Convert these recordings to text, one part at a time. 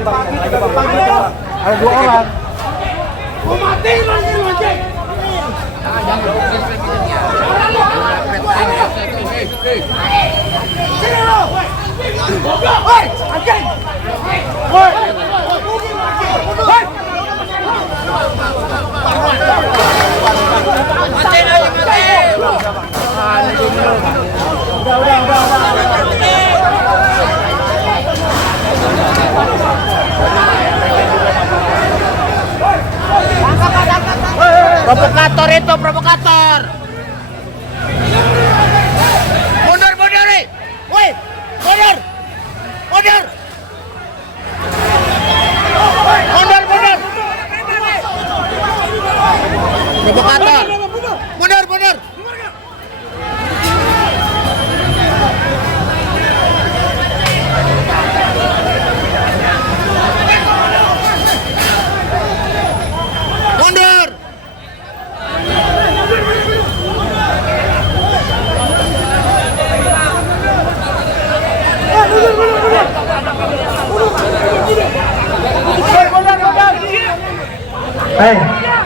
Ada 2 orang. Mau mati lagi anjing. Sini lo. Goblok, woi, anjing. Woi. Woi. Mati lagi mati. Udah. Provokator itu, provokator. Mundur, woi, mundur. Provokator. Mundur. Mundur.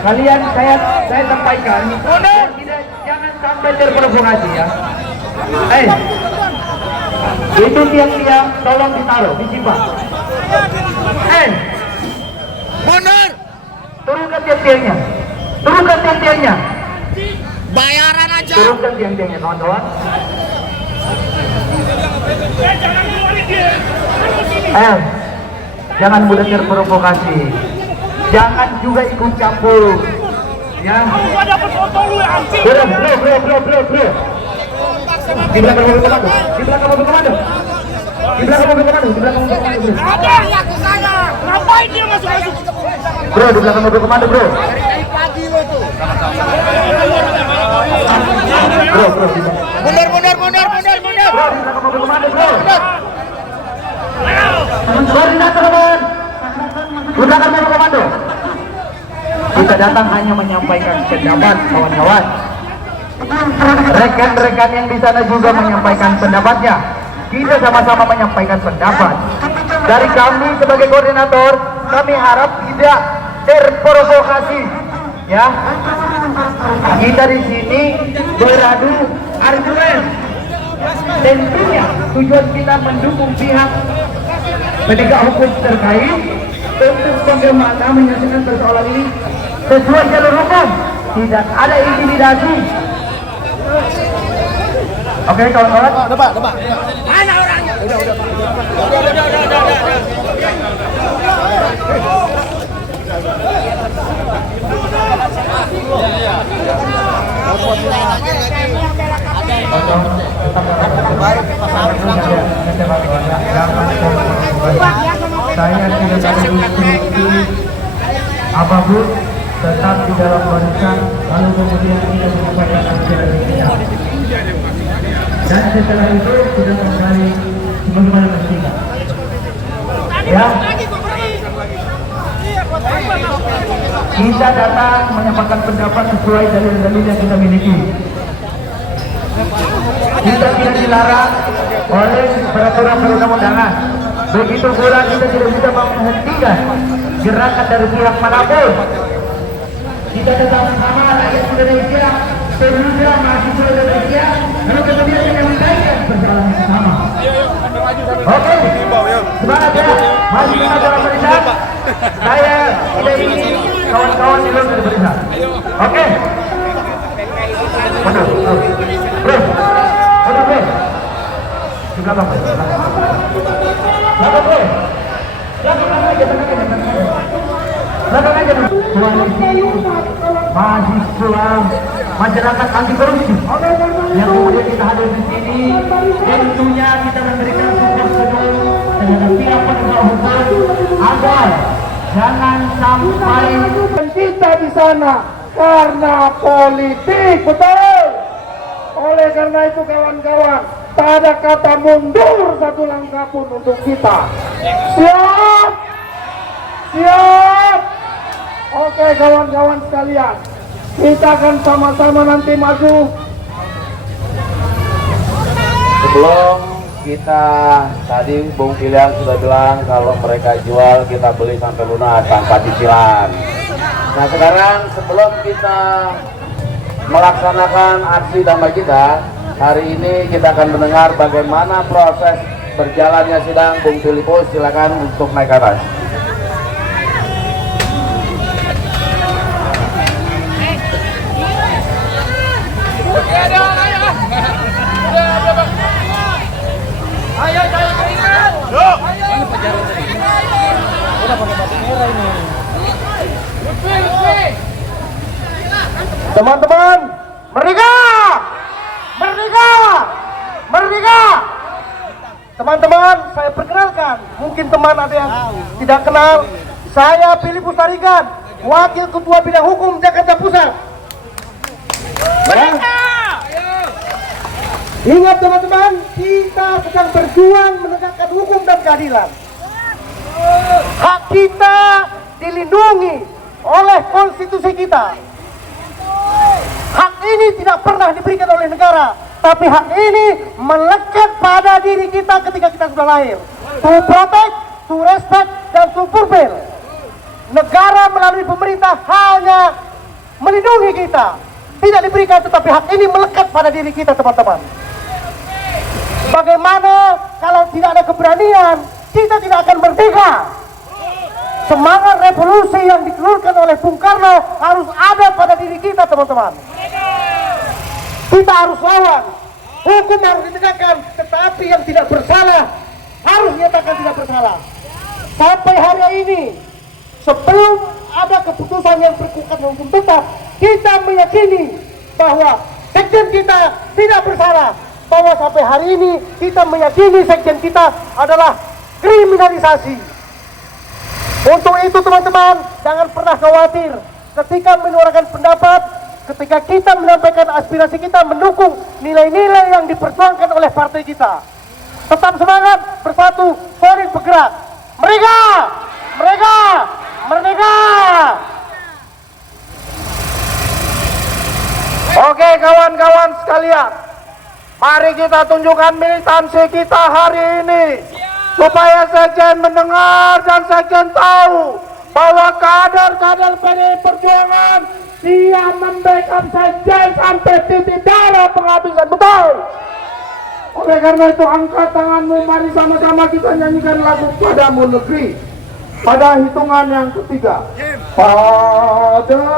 Kalian saya sampaikan, jangan sampai terprovokasi ya. Itu tiang-tiang tolong ditaruh, disimpan. Mundur. Turunkan tiang-tiangnya. Bayaran aja. Turunkan tiang-tiangnya, kawan-kawan. Jangan mudah terprovokasi. Jangan juga ikut campur. Ya. Bro. Di belakang mobil komando. Ada ya ke sana. Ngapain dia masuk? Bro, di belakang mobil komando, bro. Dari pagi lo tuh. Bro. Mundur. Bro, di belakang mobil komando, bro. Koordinator, teman. Di belakang mobil komando. Kita datang hanya menyampaikan pendapat, kawan-kawan. Rekan-rekan yang di sana juga menyampaikan pendapatnya. Kita sama-sama menyampaikan pendapat. Dari kami sebagai koordinator, kami harap tidak terprovokasi. Ya, kita di sini beradu argumen. Tentunya tujuan kita mendukung pihak penegak hukum terkait untuk bagaimana menyelesaikan persoalan ini sesuai jalur hukum, tidak ada intimidasi. Oke, kawan-kawan. Tebak. Mana orangnya? Udah. Saya tidak ada instruksi apapun, tetap di dalam barisan, lalu kemudian kita menyampaikan aspirasinya. Dan setelah itu sudah kembali sebagaimana mestinya. Ya, kita datang menyampaikan pendapat sesuai dalil-dalil yang kita miliki. Kita tidak dilarang oleh peraturan perundang-undangan. Begitu pula kita tidak bisa menghentikan gerakan dari pihak manapun. Kita tetap bersama rakyat Indonesia, pemuda mahasiswa Indonesia, lalu kemudian menyampaikan persoalan yang sama. Oke, semangat ya, masih kita dalam barisan. Saya tidak ingin kawan-kawan di luar barisan. Oke. Bro. Di belakang, bro. Belakang aja. Koalisi mahasiswa masyarakat anti korupsi yang kemudian kita hadir di sini, tentunya kita memberikan support terhadap pihak penegak hukum agar jangan sampai kita di sana karena politik, betul. Oleh karena itu kawan-kawan, tak ada kata mundur satu langkah pun untuk kita. Siap? Oke kawan-kawan sekalian, kita akan sama-sama nanti maju. sebelum kita tadi Bung Pilihan sudah bilang kalau mereka jual kita beli sampai lunas tanpa cicilan. Nah sekarang sebelum kita melaksanakan aksi damai kita, hari ini kita akan mendengar bagaimana proses berjalannya sidang. Bung Filipus, silakan untuk naik ke atas. Teman-teman, merdeka! Merdeka! Merdeka! Teman-teman, saya perkenalkan, mungkin teman ada yang tidak kenal, saya Filipus Tarigan, Wakil Ketua Bidang Hukum Jakarta Pusat. Ya. Ingat teman-teman, kita sedang berjuang menegakkan hukum dan keadilan. Hak kita dilindungi oleh konstitusi kita. Hak ini tidak pernah diberikan oleh negara, tapi hak ini melekat pada diri kita ketika kita sudah lahir. To protect, to respect, dan to fulfill. Negara melalui pemerintah hanya melindungi kita, tidak diberikan, tetapi hak ini melekat pada diri kita, teman-teman. Bagaimana kalau tidak ada keberanian, kita tidak akan merdeka. Semangat revolusi yang dikeluarkan oleh Bung Karno harus ada pada diri kita, teman-teman. Kita harus lawan. Hukum harus ditegakkan, tetapi yang tidak bersalah harus dinyatakan tidak bersalah. Sampai hari ini, sebelum ada keputusan yang berkutat hukum tetap, kita meyakini bahwa sekjen kita tidak bersalah. Bahwa sampai hari ini kita meyakini sekjen kita adalah kriminalisasi. Untuk itu teman-teman, jangan pernah khawatir ketika menyuarakan pendapat, ketika kita menyampaikan aspirasi kita mendukung nilai-nilai yang diperjuangkan oleh partai kita. Tetap semangat, bersatu, solid bergerak. Merdeka! Merdeka! Merdeka! Oke kawan-kawan sekalian, mari kita tunjukkan militansi kita hari ini. Supaya sekjen mendengar dan sekjen tahu bahwa kader-kader PDI Perjuangan siap membackup sekjen sampai titik darah penghabisan, betul? Oleh karena itu angkat tanganmu, mari sama-sama kita nyanyikan lagu Padamu Negeri. Pada hitungan yang ketiga, Padamu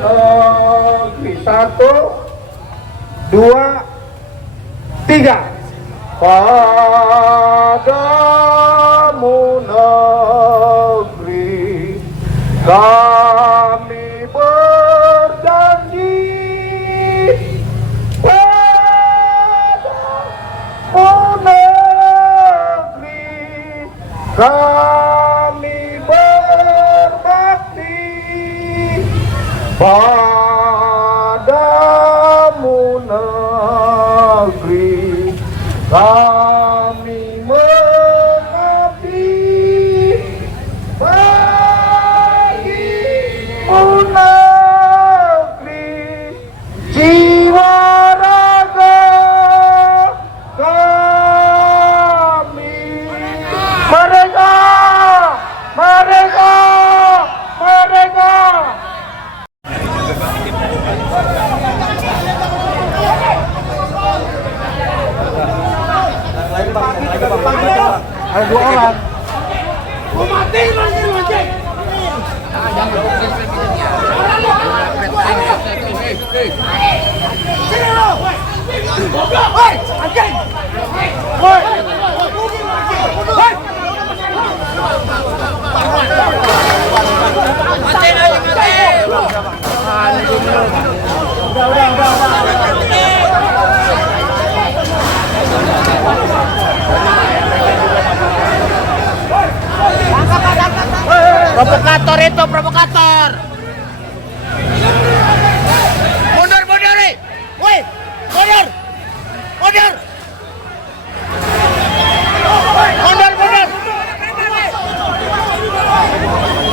Negeri, 1, 2, 3. Padamu negeri kami berjanji, padamu negeri kami berbakti, padamu negeri kami mengabdi, bagimu negeri jiwa raga kami. Merdeka! Merdeka! Merdeka! Ada 2 orang. Mati lonceng. Sini lo. Goblok, woi, anjing. Woi. Woi. Mati lagi, mati. Udah. Provokator itu, provokator. Mundur, nih. Woi, mundur.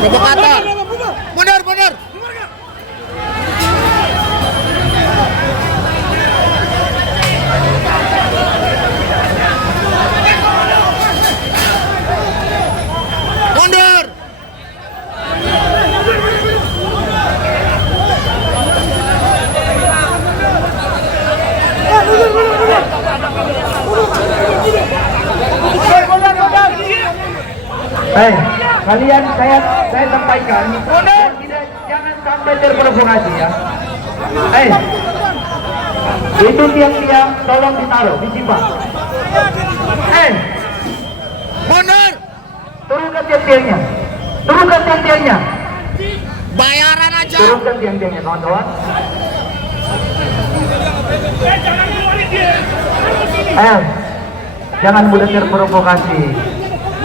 Provokator. Mundur. Kalian saya sampaikan, jangan sampai terprovokasi ya. Itu tiang-tiang tolong ditaruh, disimpan. Mundur. Turunkan tiang-tiangnya. Turunkan tiang-tiangnya. Bayaran aja. Turunkan tiang-tiangnya, kawan-kawan. Jangan mudah terprovokasi.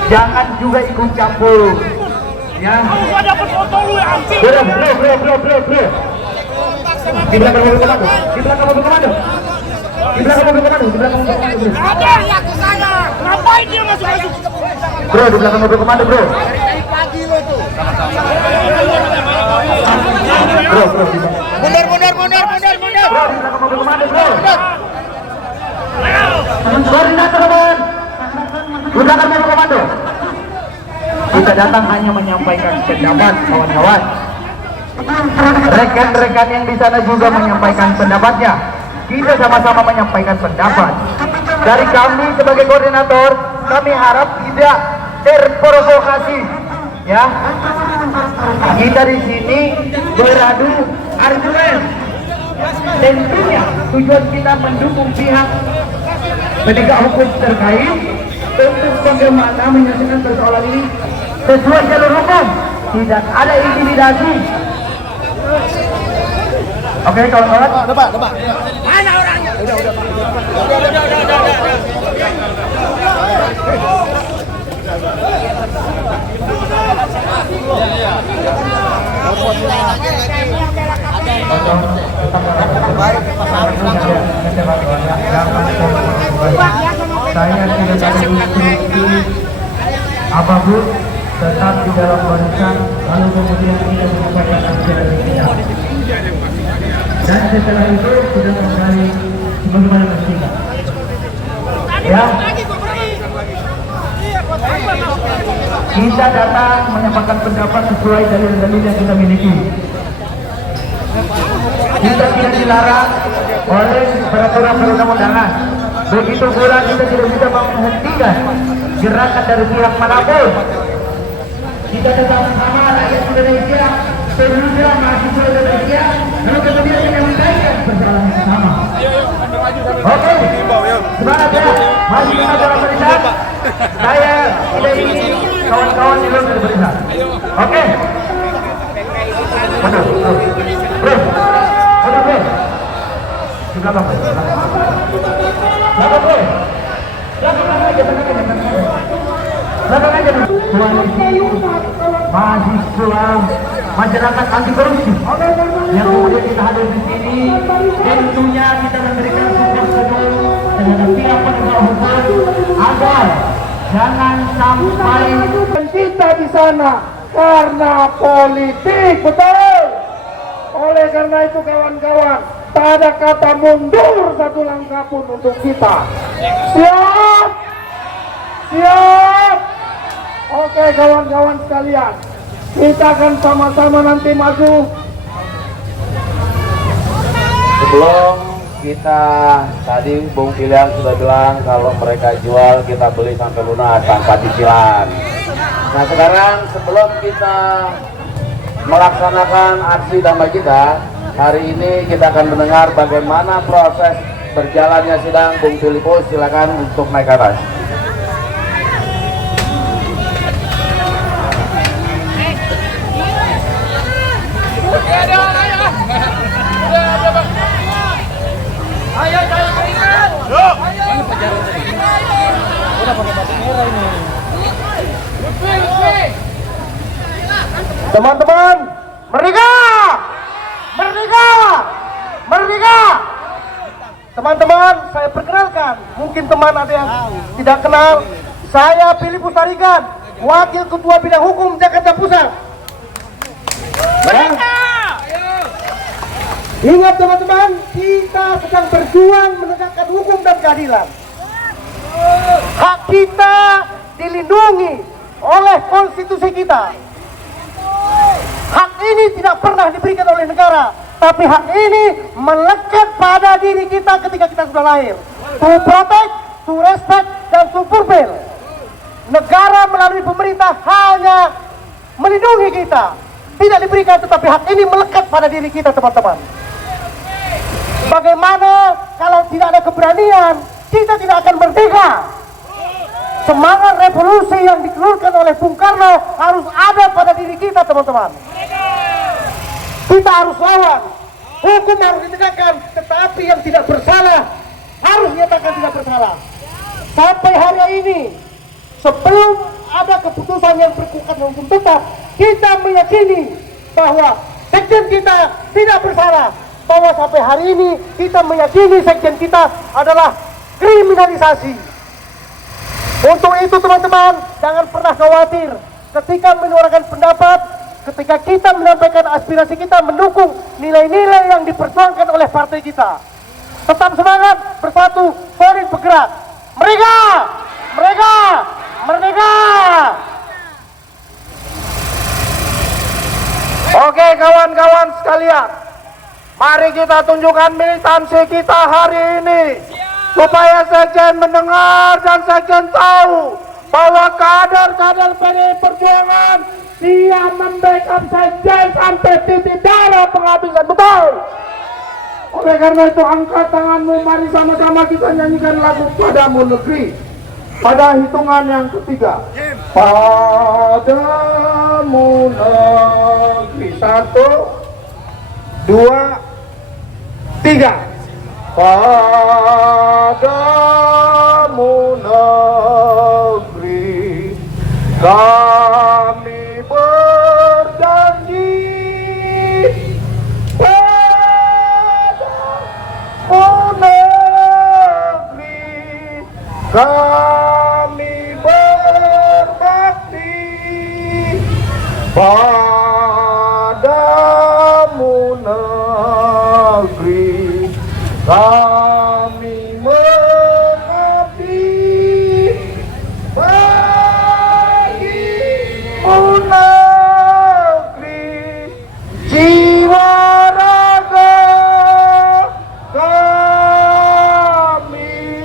Jangan juga ikut campur. Ya. Bro. Di belakang mobil komando. Di belakang mobil komando. Di belakang mobil komando. Di belakang mobil komando. Bro. Ada ya ke sana. Ngapain dia masuk? Bro, di belakang mobil komando, bro. Pagi lo tuh. Bro, di belakang. Mundur. Bro, di belakang mobil komando, bro. Koordinator, teman. Di belakang mobil komando. Kita datang hanya menyampaikan pendapat, kawan-kawan. Rekan-rekan yang di sana juga menyampaikan pendapatnya. Kita sama-sama menyampaikan pendapat. Dari kami sebagai koordinator, kami harap tidak terprovokasi. Ya, kita di sini beradu argumen. Tentunya tujuan kita mendukung pihak penegak hukum terkait untuk bagaimana menyelesaikan persoalan ini sesuai jalur hukum. Tidak ada intimidasi. Oke, kawan-kawan. Depan. Mana orangnya? Udah. Saya tidak ada instruksi apapun, tetap di dalam barisan, lalu kemudian kita menyampaikan aspirasi kita. Dan setelah itu sudah kembali sebagaimana mestinya. Ya, kita datang menyampaikan pendapat sesuai dalil-dalil yang kita miliki. Kita tidak dilarang oleh peraturan perundang-undangan. Begitu pula kita tidak bisa menghentikan gerakan dari pihak manapun. Kita tetap sama rakyat Indonesia, perlunya mahasiswa Indonesia, lalu kemudian kita menyampaikan persoalan yang sama. Oke, semangat ya. Masih di dalam barisan. Saya tidak ingin kawan-kawan di luar dari barisan. Oke. Bro. Di belakang, bro. Belakang aja. Koalisi mahasiswa masyarakat anti korupsi yang kemudian kita hadir di sini, tentunya kita memberikan support terhadap pihak penegak hukum agar jangan sampai kita di sana karena politik, betul. Oleh karena itu kawan-kawan, tak ada kata mundur satu langkah pun untuk kita. Siap? Oke kawan-kawan sekalian, kita akan sama-sama nanti maju. Sebelum kita tadi Bung Pilihan sudah bilang kalau mereka jual kita beli sampai lunas tanpa cicilan. Nah sekarang sebelum kita melaksanakan aksi damai kita, hari ini kita akan mendengar bagaimana proses berjalannya sidang. Bung Filipo, silakan untuk naik ke atas. Teman-teman, merdeka! Teman-teman, saya perkenalkan, mungkin teman ada yang tidak kenal, saya Filipus Tarigan, Wakil Ketua Bidang Hukum Jakarta Pusat. Ingat teman-teman, kita sedang berjuang menegakkan hukum dan keadilan. Hak kita dilindungi oleh konstitusi kita. Hak ini tidak pernah diberikan oleh negara, tapi hak ini melekat pada diri kita ketika kita sudah lahir. To protect, to respect, dan to fulfill. negara melalui pemerintah hanya melindungi kita, tidak diberikan, tetapi hak ini melekat pada diri kita, teman-teman. Bagaimana kalau tidak ada keberanian, kita tidak akan merdeka. Semangat revolusi yang dikeluarkan oleh Bung Karno harus ada pada diri kita, teman-teman. Kita harus lawan. Hukum harus ditegakkan, tetapi yang tidak bersalah harus dinyatakan tidak bersalah. Sampai hari ini, sebelum ada keputusan yang berkuat hukum tetap, kita meyakini bahwa sekjen kita tidak bersalah. Bahwa sampai hari ini kita meyakini sekjen kita adalah kriminalisasi. Untuk itu, teman-teman, jangan pernah khawatir ketika menyuarakan pendapat, ketika kita menyampaikan aspirasi kita, mendukung nilai-nilai yang diperjuangkan oleh partai kita. Tetap semangat, bersatu, solid bergerak. Mereka, merdeka. Oke kawan-kawan sekalian, mari kita tunjukkan militansi kita hari ini, supaya sekjen mendengar dan sekjen tahu bahwa kader-kader PDI Perjuangan siap membackup sekjen sampai titik darah penghabisan, betul? Oleh karena itu, angkat tanganmu, mari sama-sama kita nyanyikan lagu Padamu Negeri. Pada hitungan yang ketiga, padamu negeri, 1, 2, 3. Padamu negeri kami berjanji, padamu negeri kami berbakti, padamu negeri kami mengabdi, bagimu negeri jiwa raga kami.